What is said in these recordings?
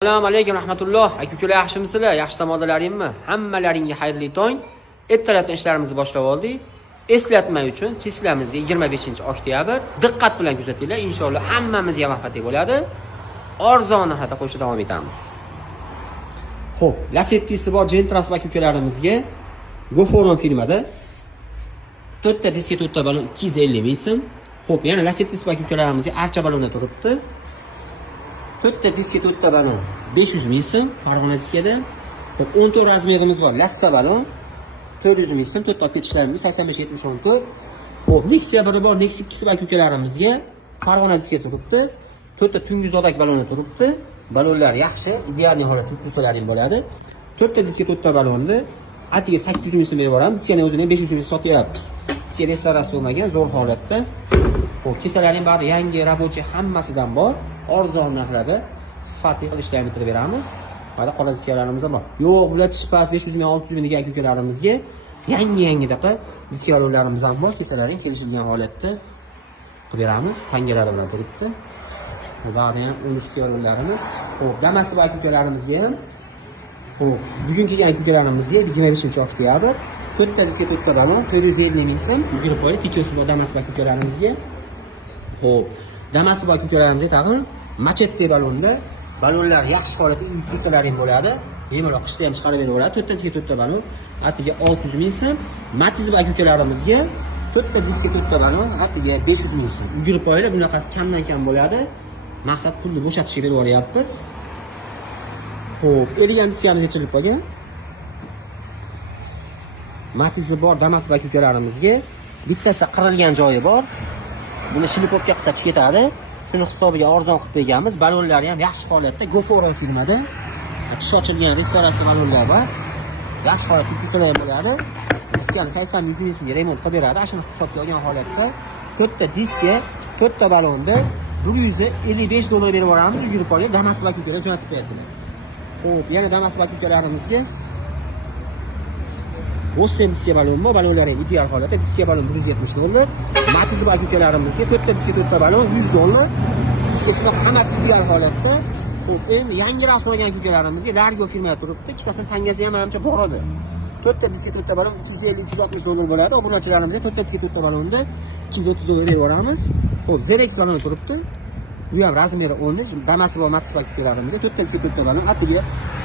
Assalomu alaykum rahmatulloh. Aka-ukalar yaxshimisizlar? Yaxshi tomonlaringmi? Hammalaringga xayrli tong. Ertalabdan ishlarimizni boshlab oldik. Eslatma uchun cheklamizga 25-oktyabr. Diqqat bilan kuzatinglar. Inshaalloh hammamizga muvaffaqiyat bo'ladi. Arzon narxda qo'shib davom etamiz. Xo'p, Lacettisi bor Gentras aka-ukalarimizga Goforon firmada 4 ta diska 4 ta balon 250 ming so'm. Xo'p, yana Lacettisi aka-ukalarimizga archa balonda turibdi. 4 ta diska 4 ta balon 500 ming so'm Farg'ona diskada. Xo'p, 14 razmerimiz bor. Lassa balon 400 ming so'm, 4 ta ketishlarimiz 85-74. Xo'p, Nexia biri bor. Nexia 2 ta aka-ukalarimizga Farg'ona diskada turibdi. 4 ta tungi zodak balonda turibdi. Balonlar yaxshi, ideal holatda tursalaring bo'ladi. 4 ta diska 4 ta balonni atiga 800 ming so'm berib yuboramiz. Diskani o'zini 500 ming sotyapmiz. Diska restoratsiya bo'lmagan, zo'r holatda. Xo'p, kesalaring bari yangi, rabochiy hammasidan bor. Arzon narxlarda sifatli qilishga bitirib beramiz. Mana qolgan diskalarimiz ham bor. Yo'q, bular tish-pas 500 ming, 600 ming degan aka-ukalarimizga yangi daqa diskalarimiz ham bor. Kesalaring kelishilgan holatda qilib beramiz. Tangalari bilan turibdi. Bularni ham 13 diskalarimiz. Xo'p, Damas'li aka-ukalarimizga ham xo'p, bugun kelgan aka-ukalarimizga 25-oktyabr 4 ta diska 4 ta balon 450 ming so'm yugurib qo'ydik. Tikyosi bor Damas'li aka-ukalarimizga. Xo'p, Damas'li aka-ukalarimizga tag'in machette balonda balonlar yaxshi holatda yuksalaring bo'ladi. Bemalol qishda ham chiqarib beraveradi. 4 ta diska 4 ta balon atiga 600 ming so'm. Matizli aka-ukalarimizga 4 ta diska 4 ta balon atiga 500 ming so'm. Yugurib qo'yinglar, bunaqasi kamdan kam bo'ladi. Maqsad pulni bo'shatishga berib yuboryapmiz. Xo'p, eligan diskamiz yechilib qolgan. Matizi bor Damas'li aka-ukalarimizga bittasida qirilgan joyi bor. Buni shilipopga qilsa ketadi. Shuni hisobiga arzon qilib berganmiz. Balonlari ham yaxshi holatda Goforon firmada. Tish ochilgan restoratsiya balonlar bor. Yaxshi holatda tutilgan bo'ladi. Diskani 80-100 ming so'mga remont qilib beradi. Shuni hisobga olgan holatda 4 ta diska, 4 ta balonda 155 dollar berib yuboramiz. Yugurib qolgan Damas'li aka-ukalar jo'natib qo'yasizlar. Xo'p, yana Damas'li aka-ukalarimizga 8 diska balon bor. Balonlar ham ideal holatda. Diska balon 170 dollar. Matizli aka-ukalarimizga 4 ta diska 4 ta balon 100 dollar. Diska shunaqa hammasi ideal holatda. Xo'p, endi yangi rasm olgan aka-ukalarimizga Dargo firmada turibdi. Ikkitasini tangasi ham menimcha bor edi. 4 ta diska 4 ta balon 350-360 dollar bo'ladi. Obunachilarimizga 4 ta diska 4 ta balonda 230 dollar berib yuboramiz. Xo'p, Zerex balon turibdi. Bu ham razmeri 13. Damas'li va Matizli aka-ukalarimizga 4 ta diska 4 ta balon atiga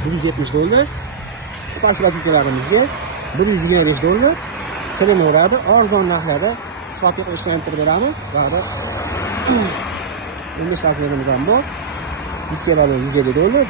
170 dollar. Sparkli aka-ukalarimizga 125 dollar qilaveradi. Arzon narxlarda sifatli qilishlantirib beramiz. Va 15 razmerimiz ham bor. Diskalar 150 dollar.